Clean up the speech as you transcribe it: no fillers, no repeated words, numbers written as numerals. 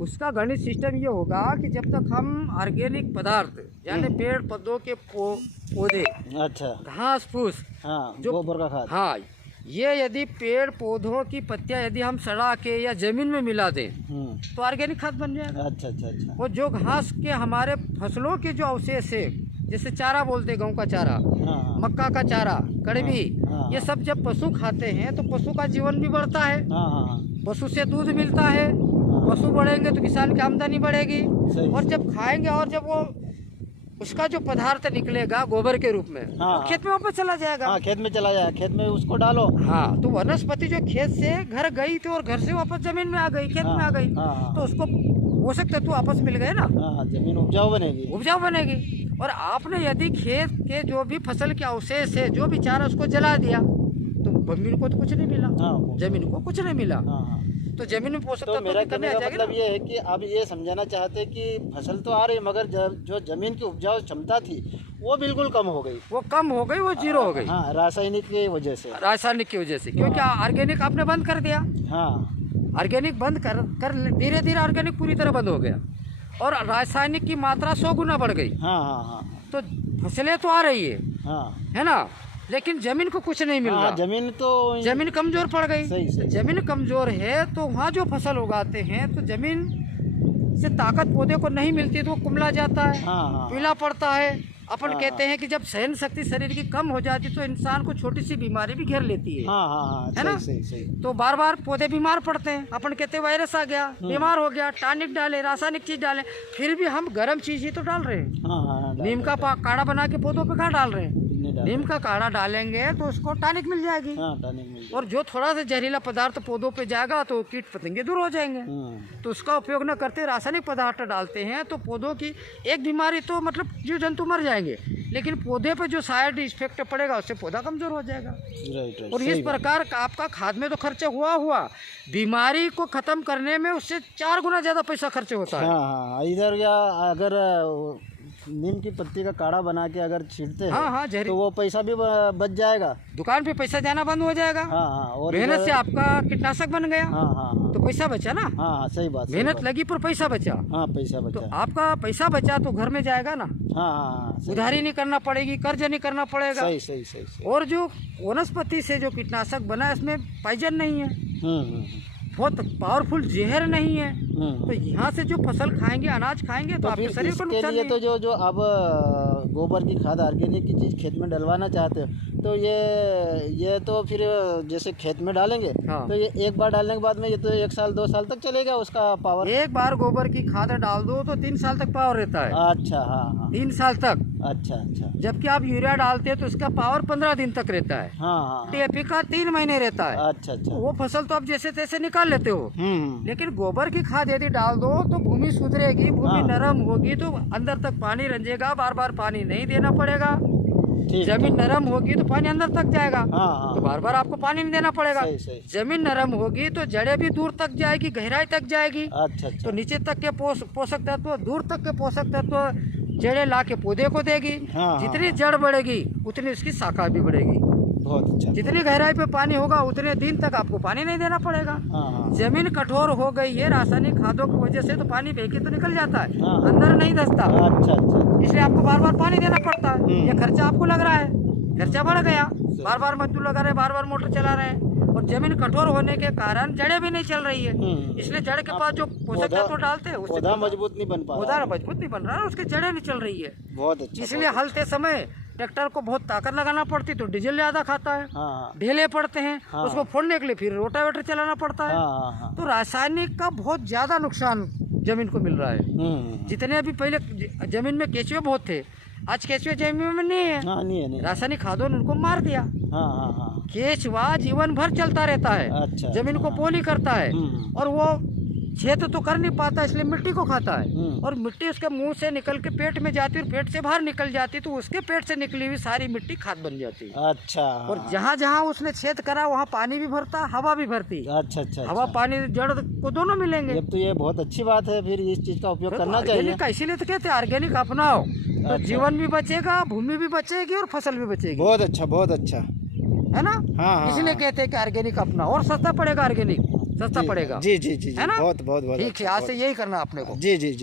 उसका गणित सिस्टम ये होगा कि जब तक हम ऑर्गेनिक पदार्थ यानी पेड़ पौधों के पौधे, अच्छा, घास फूस, हाँ, जो गोबर का खाद, हाँ, ये यदि पेड़ पौधों की पत्तियां यदि हम सड़ा के या जमीन में मिला दें तो ऑर्गेनिक खाद बन जाएगा। अच्छा अच्छा अच्छा, और जो घास के हमारे फसलों के जो अवशेष है, जैसे चारा बोलते हैं, गेहूं का चारा, हाँ, मक्का का चारा, कड़वी, हाँ, ये सब जब पशु खाते हैं तो पशु का जीवन भी बढ़ता है, हाँ, हाँ, पशु से दूध मिलता है, पशु बढ़ेंगे तो किसान की आमदनी बढ़ेगी। सही। और जब खाएंगे और जब वो उसका जो पदार्थ निकलेगा गोबर के रूप में, हाँ, वो खेत में वापस चला जाएगा। हाँ, खेत में चला जाए, खेत में उसको डालो। हाँ, तो वनस्पति जो खेत से घर गई थी और घर से वापस जमीन में आ गई, खेत में आ गई, हाँ, तो उसको पोषक तत्व वापस मिल गए ना, हाँ, जमीन उपजाऊ बनेगी। उपजाऊ बनेगी। और आपने यदि खेत के जो भी फसल के अवशेष है, जो भी चारा, उसको जला दिया तो जमीन को तो कुछ नहीं मिला, हाँ, जमीन को कुछ नहीं मिला, हाँ, तो जमीन में पोषक तो तत्व मेरा की कमी कहने आ का जाएगी मतलब ना। ये है कि आप ये समझाना चाहते हैं कि फसल तो आ रही मगर जो जमीन की उपजाऊ क्षमता थी वो बिल्कुल कम हो गई। वो कम हो गई, वो जीरो हो गई, हाँ, रासायनिक की वजह से। रासायनिक की वजह से, क्योंकि ऑर्गेनिक आपने बंद कर दिया। हाँ, ऑर्गेनिक बंद कर धीरे धीरे ऑर्गेनिक पूरी तरह बंद हो गया और रासायनिक की मात्रा 100 गुना बढ़ गई। हाँ, हाँ, हाँ, तो फसलें तो आ रही हाँ, है ना, लेकिन जमीन को कुछ नहीं मिल हाँ, रहा, जमीन तो जमीन कमजोर पड़ गई। सही, सही। जमीन कमजोर है तो वहाँ जो फसल उगाते हैं तो जमीन से ताकत पौधे को नहीं मिलती तो वो कुमला जाता है, हाँ, हाँ, पीला पड़ता है। अपन हाँ, कहते हैं कि जब सहन शक्ति शरीर की कम हो जाती तो इंसान को छोटी सी बीमारी भी घेर लेती है। हाँ, हाँ, हाँ, है ना? सही, सही, सही। तो बार बार पौधे बीमार पड़ते हैं। अपन कहते हैं वायरस आ गया, बीमार हो गया, टॉनिक डाले, रासायनिक चीज डालें, फिर भी हम गर्म चीज ही तो डाल रहे हैं। हाँ, हाँ, नीम का काढ़ा बना के पौधों पे कहाँ डाल रहे हैं? नहीं डाल- नीम का काढ़ा डालेंगे तो उसको टॉनिक मिल जाएगी। हाँ, टॉनिक मिल जाए। और जो थोड़ा सा जहरीला पदार्थ पौधों पे जाएगा तो कीट पतंगे दूर हो जाएंगे। तो उसका उपयोग न करते रासायनिक पदार्थ डालते हैं तो पौधों की एक बीमारी तो मतलब जीव जंतु मर जाएंगे, लेकिन पौधे पे जो साइड इफेक्ट पड़ेगा उससे पौधा कमजोर हो जाएगा। राइट, राइट, और इस सही बात। प्रकार का आपका खाद में तो खर्चा हुआ बीमारी को खत्म करने में उससे 4 गुना ज्यादा पैसा खर्च होता है। हाँ, हाँ, इधर या अगर नीम की पत्ती का काढ़ा बना के अगर छींटते हैं हाँ, तो वो पैसा भी बच जाएगा। दुकान पे पैसा जाना बंद हो जाएगा। हाँ, हाँ, और मेहनत से आपका कीटनाशक बन गया, हाँ, हाँ, हाँ, तो पैसा बचा ना। हाँ, हाँ, सही बात, सही मेहनत बात। लगी पर पैसा बचा, हाँ, पैसा तो बचा। आपका पैसा बचा तो घर में जाएगा ना, हाँ, हाँ, हाँ, सही, उधारी नहीं करना पड़ेगी, कर्ज नहीं करना पड़ेगा। सही, सही, सही, सही। और जो वनस्पति से जो कीटनाशक बना है इसमें पॉइजन नहीं है, बहुत पावरफुल जहर नहीं है। तो यहाँ से जो फसल खाएंगे, अनाज खाएंगे तो तो आपके फिर शरीर को इसके नुकसान लिए नहीं तो है। जो अब गोबर की खाद ऑर्गेनिक की चीज़ खेत में डलवाना चाहते हो तो ये तो फिर जैसे खेत में डालेंगे हाँ। तो ये एक बार डालने के बाद में ये तो 1 साल 2 साल तक चलेगा उसका पावर। एक बार गोबर की खाद डाल दो तो 3 साल तक पावर रहता है। अच्छा, हाँ, हाँ, 3 साल तक। अच्छा, अच्छा, जबकि आप यूरिया डालते हैं तो इसका पावर 15 दिन तक रहता है, हाँ, हाँ, टीएपी का 3 महीने रहता है। अच्छा, अच्छा, वो फसल तो आप जैसे तैसे निकाल लेते हो, लेकिन गोबर की खाद यदि डाल दो तो भूमि सुधरेगी, भूमि हाँ। नरम होगी तो अंदर तक पानी रंजेगा, बार बार पानी नहीं देना पड़ेगा। ठीक, जमीन नरम होगी तो पानी अंदर तक जाएगा, हाँ, हाँ, तो बार बार आपको पानी नहीं देना पड़ेगा। सही, सही। जमीन नरम होगी तो जड़ें भी दूर तक जाएगी, गहराई तक जाएगी, अच्छा, तो अच्छा, नीचे तक के पोषक तत्व, दूर तक के पोषक तत्व जड़ें ला के पौधे को देगी। हाँ, जितनी जड़ बढ़ेगी उतनी उसकी शाखा भी बढ़ेगी। बहुत अच्छा। जितनी गहराई पे पानी होगा उतने दिन तक आपको पानी नहीं देना पड़ेगा। हाँ, हाँ, जमीन कठोर हो गई है रासायनिक खादों की वजह से, तो पानी बहके तो निकल जाता है, हाँ। अंदर नहीं धंसता, अच्छा, अच्छा, इसलिए आपको बार बार पानी देना पड़ता है। ये खर्चा आपको लग रहा है, खर्चा बढ़ गया, बार बार मजदूर लगा रहे, बार बार मोटर चला रहे हैं, और जमीन कठोर होने के कारण जड़ें भी नहीं चल रही है। इसलिए जड़ के पास जो पोषक तत्व डालते हैं उससे पौधा मजबूत नहीं बन पा रहा। पौधा मजबूत नहीं बन रहा है, उसकी जड़ें नहीं चल रही है। बहुत अच्छा। इसलिए हलते समय ट्रैक्टर को बहुत ताकत लगाना पड़ती तो डीजल ज्यादा खाता है, हाँ, ढेले पड़ते हैं, हाँ। उसको फोड़ने के लिए फिर रोटावेटर चलाना पड़ता है। हाँ, हाँ, तो रासायनिक का बहुत ज्यादा नुकसान जमीन को मिल रहा है। जितने अभी पहले जमीन में केचुए बहुत थे, आज केचुए जमीन में नहीं है, हाँ, नहीं है, नहीं। रासायनिक खादों ने उनको मार दिया। हाँ, हाँ, हाँ, केचुआ जीवन भर चलता रहता है, अच्छा, जमीन को पोली करता है, और वो छेद तो कर नहीं पाता, इसलिए मिट्टी को खाता है, और मिट्टी उसके मुंह से निकल के पेट में जाती है और पेट से बाहर निकल जाती, तो उसके पेट से निकली हुई सारी मिट्टी खाद बन जाती है। अच्छा, और जहाँ जहाँ उसने छेद करा वहाँ पानी भी भरता, हवा भी भरती, अच्छा, अच्छा, हवा पानी जड़ को दोनों मिलेंगे। जब तो ये बहुत अच्छी बात है, फिर इस चीज का उपयोग करना चाहिए। ऑर्गेनिक का इसीलिए तो कहते हैं ऑर्गेनिक अपनाओ तो जीवन भी बचेगा, भूमि भी बचेगी और फसल भी बचेगी, बहुत अच्छा, बहुत अच्छा। है ना। हाँ, हाँ, इसलिए कहते हैं कि ऑर्गेनिक अपनाओ, और सस्ता पड़ेगा ऑर्गेनिक। सस्ता पड़ेगा। जी जी जी जी, है ना? बहुत बहुत बहुत ठीक है, आज से यही करना अपने को। जी जी जी।